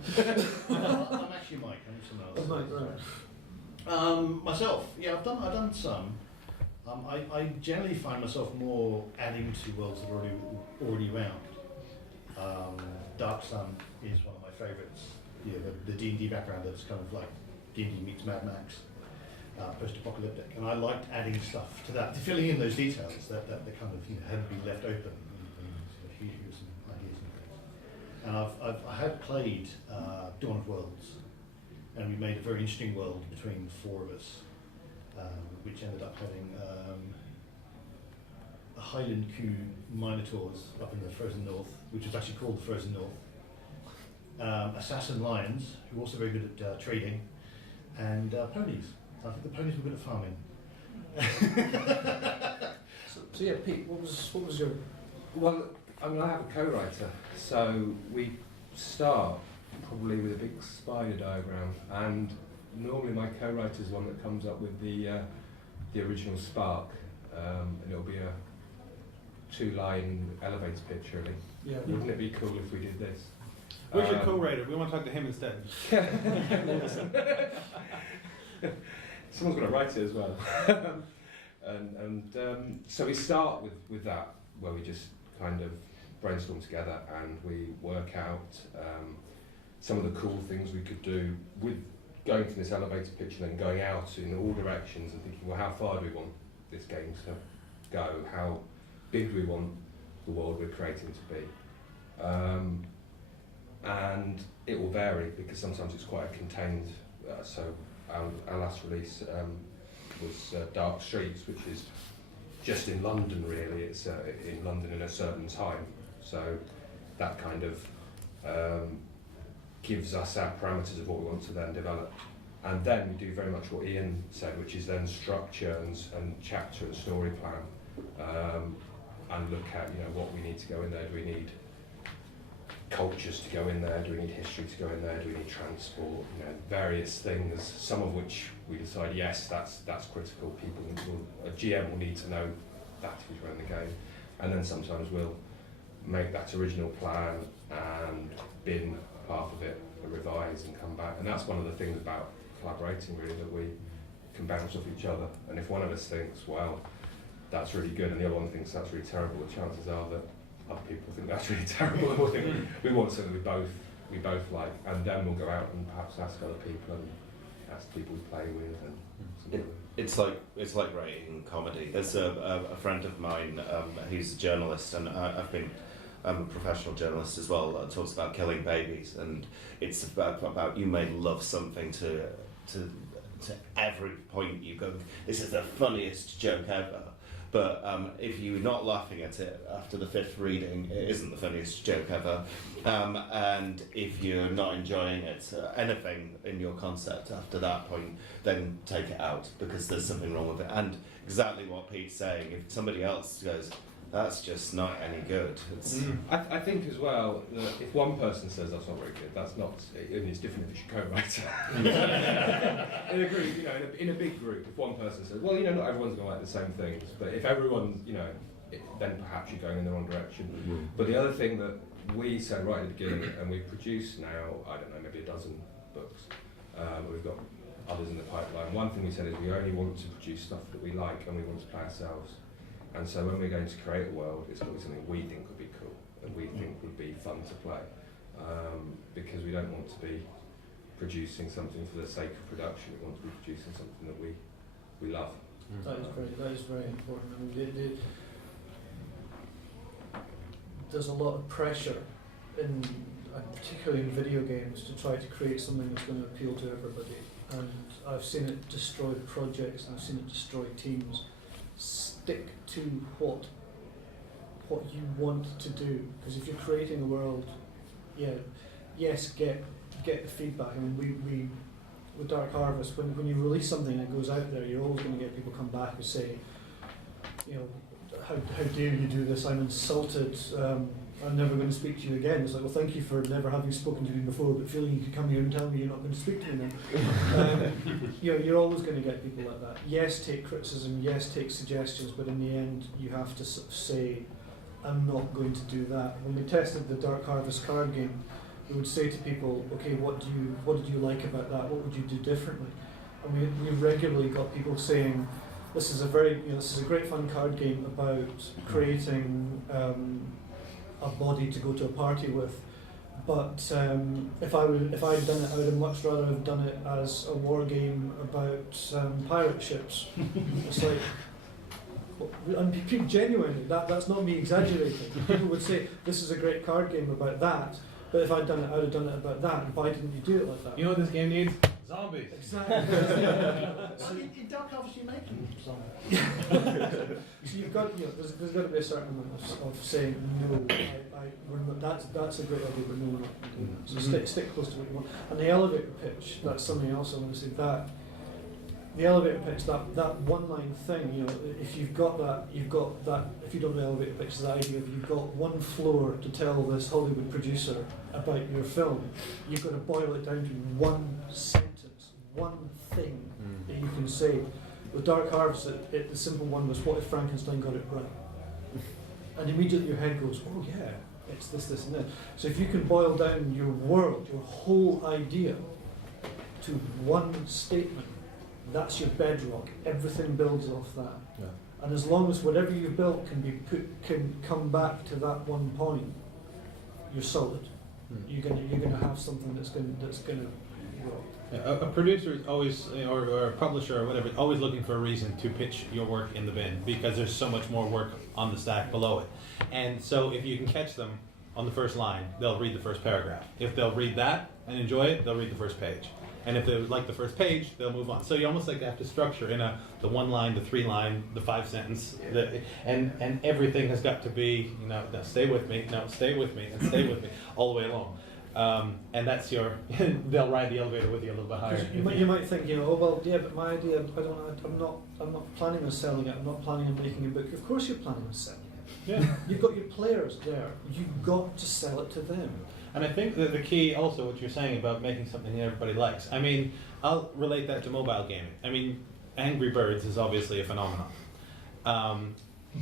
I'm actually Mike. I'm someone else. Oh, Mike, right. Myself, yeah, I've done some. I generally find myself more adding to worlds that are already around. Dark Sun is one of my favourites. The D&D background that's kind of like D&D meets Mad Max, post-apocalyptic, and I liked adding stuff to that, filling in those details that kind of hadn't been left open. Here's some ideas and things. And I had played Dawn of Worlds, and we made a very interesting world between 4 of us, which ended up having a Highland Coup Minotaurs up in the Frozen North, which was actually called the Frozen North, Assassin Lions, who were also very good at trading, and ponies. I think the ponies were good at farming. So yeah, Pete, what was your... Well, I mean, I have a co-writer, so we start probably with a big spider diagram, and normally my co-writer is one that comes up with the original spark, and it'll be a 2-line elevator pitch, really. Yeah. Wouldn't it be cool if we did this? Where's your co-writer? We want to talk to him instead. Someone's got to write it as well. So we start with that, where we just kind of brainstorm together and we work out some of the cool things we could do with going from this elevator pitch and then going out in all directions and thinking, well, how far do we want this game to go? How big do we want the world we're creating to be? And it will vary because sometimes it's quite a contained. So our last release was Dark Streets, which is just in London, really. It's in London in a certain time. So that kind of gives us our parameters of what we want to then develop. And then we do very much what Ian said, which is then structure and chapter and story plan, and look at what we need to go in there. Do we need cultures to go in there? Do we need history to go in there? Do we need transport? Various things. Some of which we decide, yes, that's critical. A GM will need to know that if he's running the game, and then sometimes we'll make that original plan and bin half of it, revise and come back. And that's one of the things about collaborating, really, that we can bounce off each other. And if one of us thinks, well, that's really good, and the other one thinks that's really terrible, the chances are that other people think that's really terrible, and we'll think we want something we both like, and then we'll go out and perhaps ask other people and ask people we play with. And it's like writing comedy. There's a friend of mine who's a journalist, and I'm a professional journalist as well. Talks about killing babies, and it's about you may love something to every point you go, this is the funniest joke ever. But if you're not laughing at it after the 5th reading, it isn't the funniest joke ever. And if you're not enjoying it, anything in your concept after that point, then take it out, because there's something wrong with it. And exactly what Pete's saying, if somebody else goes, that's just not any good. I think as well that if one person says that's not very good, that's not. It's different if it's your co-writer. In a group, in a big group, if one person says, well, not everyone's going to like the same things, but if everyone, then perhaps you're going in the wrong direction. Mm-hmm. But the other thing that we said right at the beginning, and we've produced now, I don't know, maybe a dozen books. We've got others in the pipeline. One thing we said is we only want to produce stuff that we like and we want to play ourselves. And so when we're going to create a world, it's got to be something we think would be cool and we think would be fun to play, because we don't want to be producing something for the sake of production. We want to be producing something that we love. That is great. That is very important. I mean, there's a lot of pressure in, particularly in video games, to try to create something that's going to appeal to everybody. And I've seen it destroy projects, and I've seen it destroy teams. Stick to what you want to do, because if you're creating a world, yes, get the feedback. I mean, we with Dark Harvest, when you release something that goes out there, you're always going to get people come back and say, you know, how dare you do this? I'm insulted. I'm never going to speak to you again. It's like, well, thank you for never having spoken to me before, but feeling you could come here and tell me you're not going to speak to me then. You're always going to get people like that. Yes, take criticism. Yes, take suggestions. But in the end, you have to sort of say, I'm not going to do that. When we tested the Dark Harvest card game, we would say to people, okay, what did you like about that? What would you do differently? And we regularly got people saying, this is a great fun card game about creating a body to go to a party with. But if I'd done it, I would have much rather have done it as a war game about pirate ships. It's like, and genuinely, that's not me exaggerating. People would say, this is a great card game about that, but if I'd done it, I would have done it about that. Why didn't you do it like that? You know what this game needs? Zombies. Exactly. So in Dark Harvest you're making something. So you've got, there's got to be a certain amount of saying no. We're not, that's a great idea, but no, we're not doing that. So stick close to what you want. And the elevator pitch, that's something else I want to say. That the elevator pitch, that one-line thing, if you've got that. If you don't know elevator pitch, the idea of you've got one floor to tell this Hollywood producer about your film. You've got to boil it down to one sentence, one thing that you can say. With Dark Harvest, the simple one was, what if Frankenstein got it right? And immediately your head goes, oh yeah, it's this, and this. So if you can boil down your world, your whole idea, to one statement, that's your bedrock. Everything builds off that. Yeah. And as long as whatever you've built can come back to that one point, you're solid. You're gonna have something that's gonna grow. Yeah, a producer is always, or a publisher or whatever, always looking for a reason to pitch your work in the bin, because there's so much more work on the stack below it. And so if you can catch them on the first line, they'll read the first paragraph. If they'll read that and enjoy it, they'll read the first page. And if they like the first page, they'll move on. So you almost have to structure in the 1 line, the 3 line, the 5 sentence, and everything has got to be, now stay with me, and stay with me, all the way along. And that's they'll ride the elevator with you a little bit higher. You might think, oh well, yeah, but my idea, I'm not planning on selling it. I'm not planning on making a book. Of course, you're planning on selling it. Yeah. You've got your players there. You've got to sell it to them. And I think that the key also, what you're saying about making something that everybody likes. I mean, I'll relate that to mobile gaming. I mean, Angry Birds is obviously a phenomenon.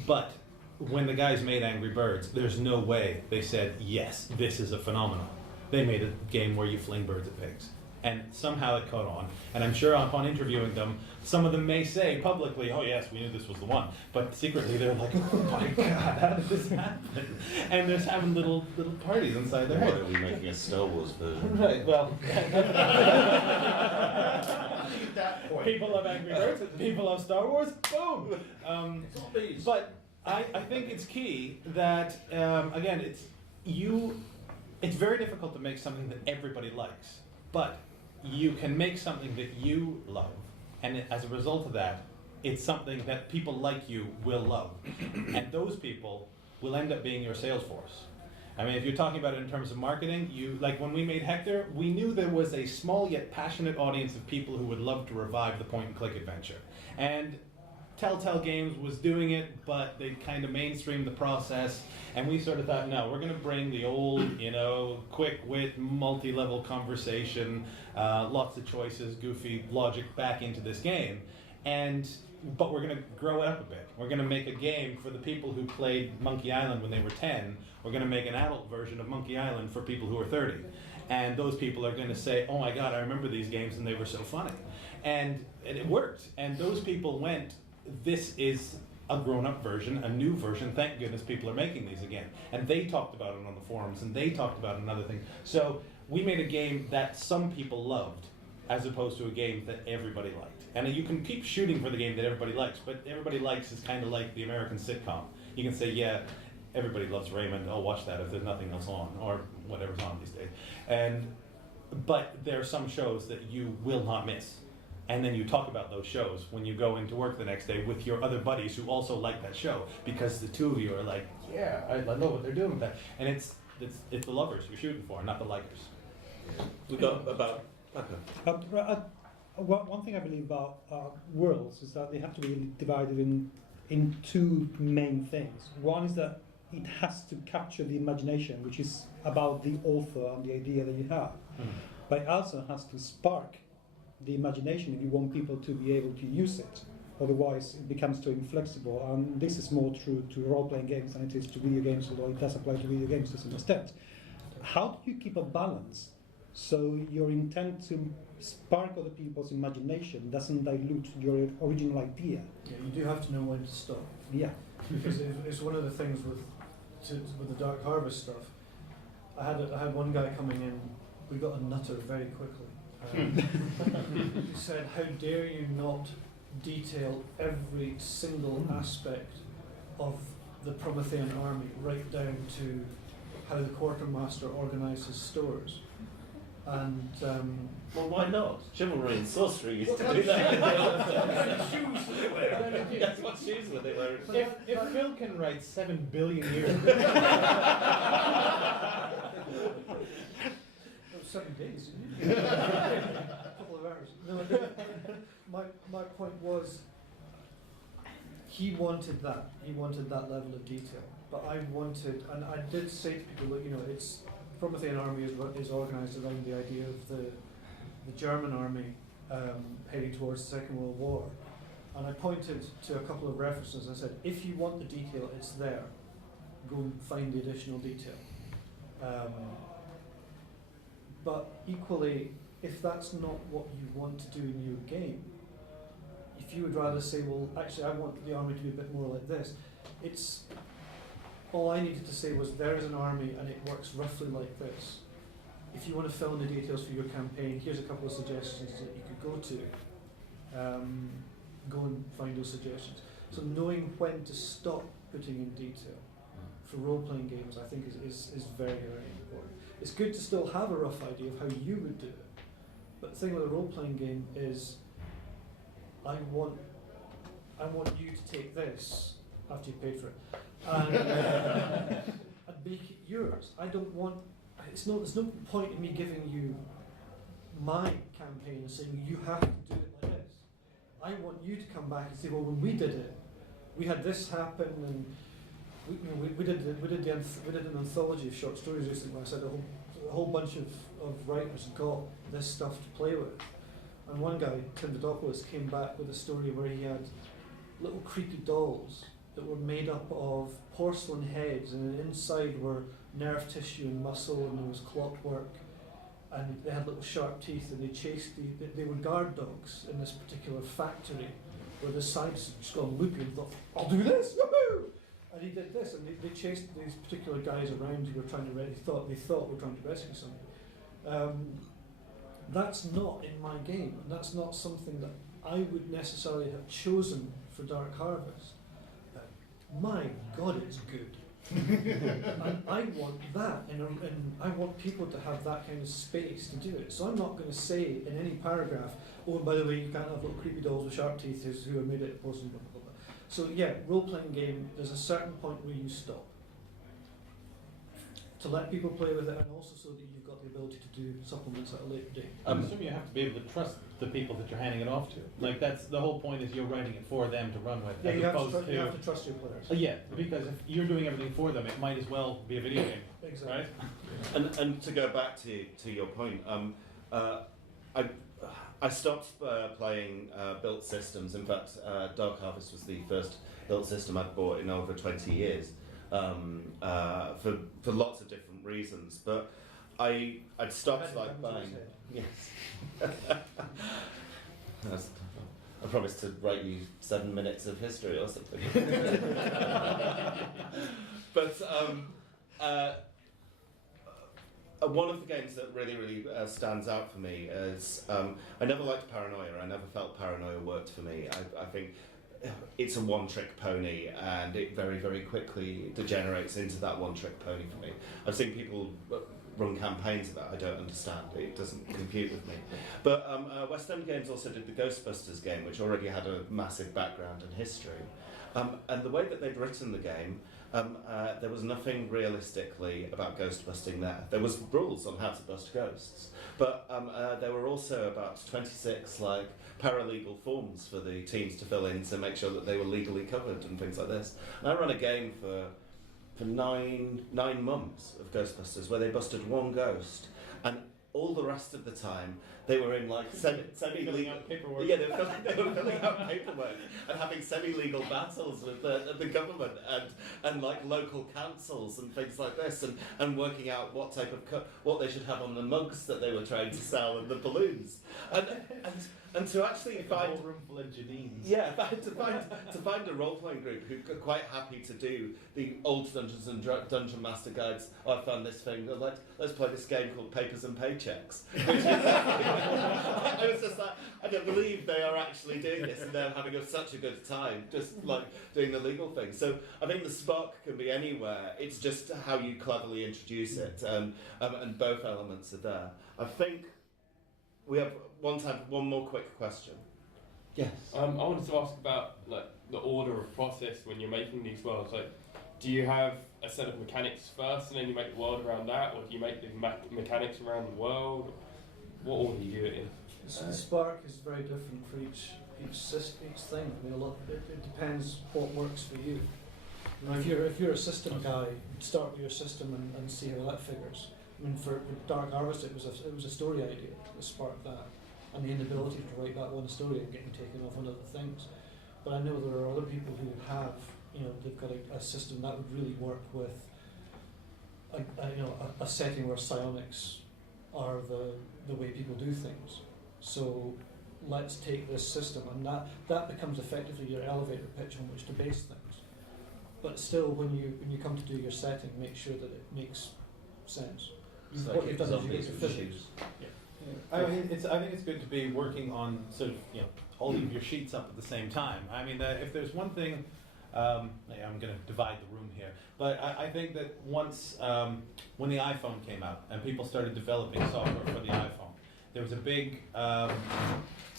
But when the guys made Angry Birds, there's no way they said, yes, this is a phenomenon. They made a game where you fling birds at pigs. And somehow it caught on. And I'm sure upon interviewing them, some of them may say publicly, oh yes, we knew this was the one. But secretly they're like, oh my God, how did this happen? And they're just having little parties inside their head. Why are we making a Star Wars version? Right, well. That point. People love Angry Birds, people love Star Wars, boom! Zombies. But I think it's key that, again, it's very difficult to make something that everybody likes. But you can make something that you love, and as a result of that, it's something that people like you will love. And those people will end up being your sales force. I mean, if you're talking about it in terms of marketing, like when we made Hector, we knew there was a small yet passionate audience of people who would love to revive the point-and-click adventure. And Telltale Games was doing it, but they kind of mainstreamed the process, and we sort of thought, no, we're going to bring the old, quick wit, multi-level conversation, lots of choices, goofy logic back into this game, but we're going to grow it up a bit. We're going to make a game for the people who played Monkey Island when they were 10. We're going to make an adult version of Monkey Island for people who are 30. And those people are going to say, oh my God, I remember these games and they were so funny. And it worked. And those people went, this is a grown-up version, a new version. Thank goodness people are making these again. And they talked about it on the forums, and they talked about another thing. So we made a game that some people loved, as opposed to a game that everybody liked. And you can keep shooting for the game that everybody likes, but everybody likes is kind of like the American sitcom. You can say, yeah, everybody loves Raymond, I'll watch that if there's nothing else on, or whatever's on these days. But there are some shows that you will not miss. And then you talk about those shows when you go into work the next day with your other buddies who also like that show, because the two of you are like, yeah, I know what they're doing with that. And it's the lovers you're shooting for, not the likers. We got about... One thing I believe about worlds is that they have to be divided in two main things. One is that it has to capture the imagination, which is about the author and the idea that you have. But it also has to spark the imagination if you want people to be able to use it. Otherwise, it becomes too inflexible. And this is more true to role-playing games than it is to video games, although it does apply to video games to some extent. How do you keep a balance so your intent to spark other people's imagination doesn't dilute your original idea? Yeah, you do have to know when to stop. Yeah. Because it's one of the things with the Dark Harvest stuff. I had one guy coming in. We got a nutter very quickly. He said, "How dare you not detail every single aspect of the Promethean army, right down to how the quartermaster organised his stores?" And Well, why not? Chivalry and sorcery used to do that. That's what shoes were they wearing? If Phil can write 7 billion years, 7 days, a couple of hours. No, my point was, he wanted that. He wanted that level of detail. But I wanted, and I did say to people that, you know, it's Promethean army is organised around the idea of the German army heading towards the Second World War. And I pointed to a couple of references. I said, if you want the detail, it's there. Go and find the additional detail. But equally, if that's not what you want to do in your game, if you would rather say, well, actually, I want the army to be a bit more like this, it's all I needed to say was there is an army and it works roughly like this. If you want to fill in the details for your campaign, here's a couple of suggestions that you could go to. Go and find those suggestions. So knowing when to stop putting in detail for role-playing games, I think is very, very important. It's good to still have a rough idea of how you would do it, but the thing with a role-playing game is I want you to take this after you paid for it and make it yours. I don't want. There's no point in me giving you my campaign and saying you have to do it like this. I want you to come back and say, well, when we did it, we had this happen, and we did an anthology of short stories recently where I said a whole bunch of writers got this stuff to play with. And one guy, Tim Dodopoulos, came back with a story where he had little creepy dolls that were made up of porcelain heads, and inside were nerve tissue and muscle, and there was clockwork, and they had little sharp teeth, and they chased they were guard dogs in this particular factory where the scientists had just gone loopy and thought, I'll do this, woohoo! And he did this, and they chased these particular guys around who were trying to they thought were trying to rescue somebody. That's not in my game, and that's not something that I would necessarily have chosen for Dark Harvest. My God, it's good. And I want that, and I want people to have that kind of space to do it. So I'm not going to say in any paragraph, oh, and by the way, you can't have little creepy dolls with sharp teeth who are made out of porcelain, blah, blah, blah. So yeah, role-playing game, there's a certain point where you stop. To let people play with it, and also so that you've got the ability to do supplements at a later date. I assume you have to be able to trust the people that you're handing it off to. Like, that's the whole point, is you're writing it for them to run with. Yeah, as you have, opposed you have to trust your players. Yeah, because if you're doing everything for them, it might as well be a video game, Exactly. right? And to go back to your point, I stopped playing built systems. In fact, Dark Harvest was the first built system I'd bought in over 20 years. For lots of different reasons, but I'd stopped like buying. Yes. I promised to write you 7 minutes of history or something. But one of the games that really stands out for me is I never liked Paranoia. I never felt Paranoia worked for me. I think it's a one-trick pony, and it very quickly degenerates into that one-trick pony for me. I've seen people run campaigns of that. I don't understand. It doesn't compute with me. But West End Games also did the Ghostbusters game, which already had a massive background and history. And the way that they'd written the game, there was nothing realistically about ghost busting there. There was rules on how to bust ghosts, but there were also about 26 paralegal forms for the teams to fill in to make sure that they were legally covered and things like this. And I ran a game for 9 months of Ghostbusters where they busted one ghost, and all the rest of the time they were in semi-legal paperwork. Yeah, they were filling out paperwork and having semi-legal battles with the government and local councils and things like this, and working out what type of what they should have on the mugs that they were trying to sell and the balloons, and to actually find a whole room full of Janines. Yeah, to find a role-playing group who are quite happy to do the old Dungeons and Dungeon Master guides. Oh, I found this thing. Let's play this game called Papers and Paychecks. Which is, I was just like, I don't believe they are actually doing this, and they're having such a good time, just doing the legal thing. So I think the spark can be anywhere. It's just how you cleverly introduce it, and both elements are there. I think we have one more quick question. Yes. I wanted to ask about the order of process when you're making these worlds. Do you have a set of mechanics first, and then you make the world around that, or do you make the mechanics around the world? What order do you do it in? So the spark is very different for each thing. I mean, it depends what works for you. If you're a system guy, start with your system and see how that figures. I mean, for Dark Harvest, it was a story idea that sparked that, and the inability to write that one story and getting taken off on other things. But I know there are other people who have, they've got a system that would really work with a setting where psionics are the way people do things. So let's take this system, and that becomes effectively your elevator pitch on which to base things. But still, when you come to do your setting, make sure that it makes sense. What you've done is you get your physics. I mean, I think it's good to be working on sort of all of your sheets up at the same time. I mean, if there's one thing, I'm going to divide the room here, but I think that once when the iPhone came out and people started developing software for the iPhone, there was a big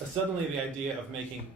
suddenly the idea of making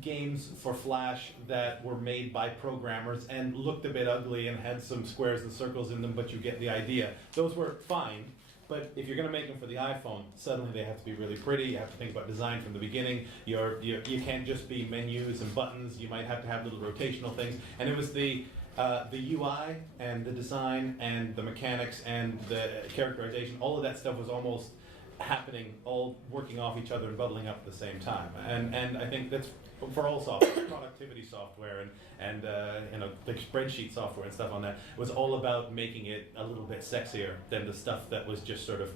games for Flash that were made by programmers and looked a bit ugly and had some squares and circles in them, but you get the idea. Those were fine, but if you're going to make them for the iPhone, suddenly they have to be really pretty. You have to think about design from the beginning. You can't just be menus and buttons. You might have to have little rotational things. And it was the UI and the design and the mechanics and the characterization, all of that stuff was almost happening, all working off each other and bubbling up at the same time. And I think that's for all software, productivity software and the spreadsheet software and stuff on that. It was all about making it a little bit sexier than the stuff that was just sort of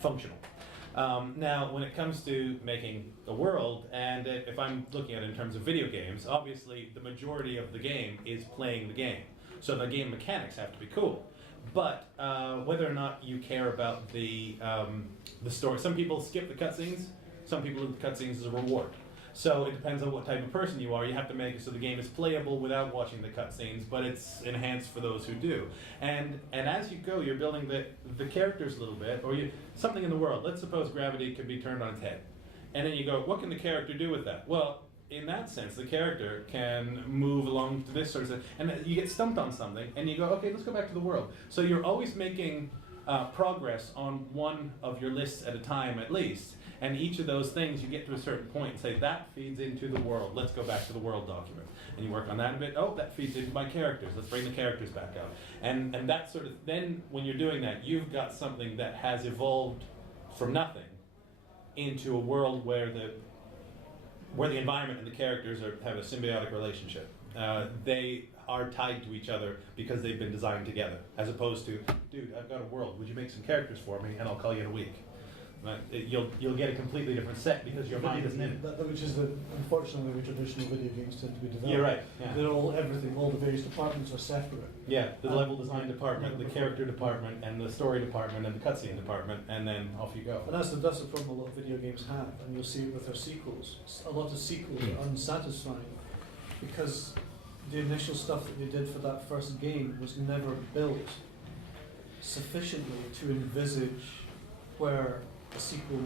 functional. Now, when it comes to making a world, and if I'm looking at it in terms of video games, obviously the majority of the game is playing the game. So the game mechanics have to be cool. But whether or not you care about the story, some people skip the cutscenes, some people do the cutscenes as a reward. So it depends on what type of person you are. You have to make it so the game is playable without watching the cutscenes, but it's enhanced for those who do. And as you go, you're building the characters a little bit, or something in the world. Let's suppose gravity can be turned on its head. And then you go, what can the character do with that? Well, in that sense, the character can move along to this sort of thing. And you get stumped on something, and you go, okay, let's go back to the world. So you're always making progress on one of your lists at a time at least. And each of those things, you get to a certain point and say, that feeds into the world. Let's go back to the world document. And you work on that a bit. Oh, that feeds into my characters. Let's bring the characters back out. And that sort of, then when you're doing that, you've got something that has evolved from nothing into a world where the environment and the characters have a symbiotic relationship. They are tied to each other because they've been designed together, as opposed to, dude, I've got a world. Would you make some characters for me, and I'll call you in a week? You'll get a completely different set because your mind isn't in it. Which is unfortunately the way traditional video games tend to be developed. You're right. Yeah. They're all everything. All the various departments are separate. Yeah, the level design department, the character department, and the story department, and the cutscene department, and then off you go. And that's the problem a lot of video games have, and you'll see it with their sequels. A lot of sequels are unsatisfying because the initial stuff that they did for that first game was never built sufficiently to envisage where a sequel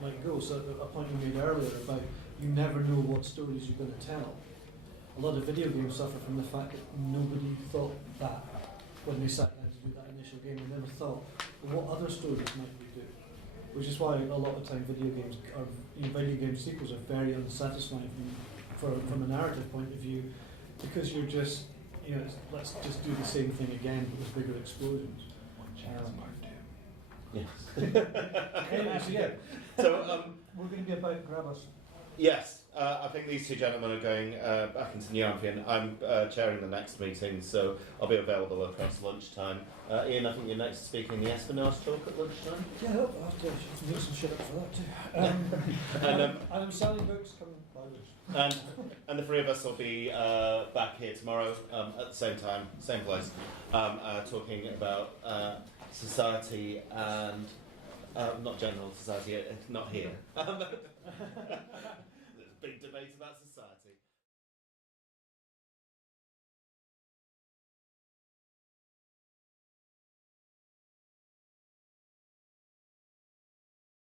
might go. So a point you made earlier about you never know what stories you're going to tell. A lot of video games suffer from the fact that nobody thought that when they sat down to do that initial game. They never thought, well, what other stories might we do? Which is why a lot of time video game sequels are very unsatisfying from a narrative point of view, because you're just, let's just do the same thing again but with bigger explosions. Yes. Anyways, yeah. So We're going to be about grab us. yes, I think these two gentlemen are going back into New Amphion. I'm chairing the next meeting, so I'll be available across lunchtime. Ian, I think you're next speaking in the Espionage talk at lunchtime. Yeah, I'll have to do some shit up for that too. And I'm selling books, come buy books. And the three of us will be back here tomorrow at the same time, same place, talking about society and not general society, not here. There's a big debate about society.